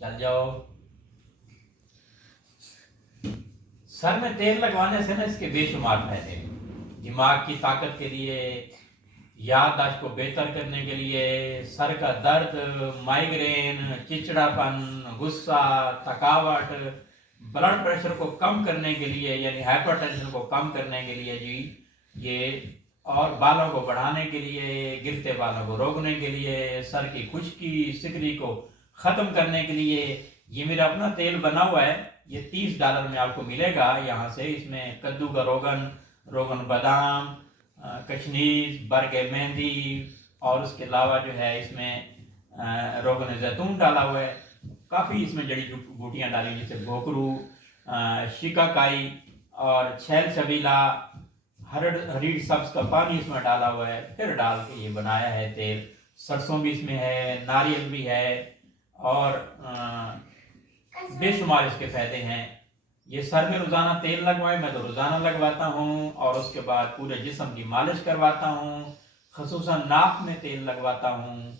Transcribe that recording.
चल जाओ। सर में तेल लगवाने से ना इसके बेशुमार फायदे हैं। दिमाग की ताकत के लिए, याददाश्त को बेहतर करने के लिए, सर का दर्द, माइग्रेन, चिड़चिड़ापन, गुस्सा, थकावट, ब्लड प्रेशर को कम करने के लिए यानी हाइपरटेंशन को कम करने के लिए जी ये, और बालों को बढ़ाने के लिए, गिरते बालों को रोकने के लिए, सर की खुश्की सिकरी को ख़त्म करने के लिए। ये मेरा अपना तेल बना हुआ है, ये $30 में आपको मिलेगा यहाँ से। इसमें कद्दू का रोगन, रोगन बादाम, कशनीज, बरगे मेहंदी और उसके अलावा जो है इसमें रोगन जैतून डाला हुआ है। काफ़ी इसमें जड़ी बूटियाँ डाली जैसे भोकरू, शिकाकाई और छैल छबीला, हरीड़ सब्ज का पानी इसमें डाला हुआ है, फिर डाल के ये बनाया है तेल। सरसों भी इसमें है, नारियल भी है और बेशुमार इसके फायदे हैं। ये सर में रोजाना तेल लगवाए, मैं तो रोजाना लगवाता हूँ और उसके बाद पूरे जिस्म की मालिश करवाता हूँ, खसूसन नाक में तेल लगवाता हूँ।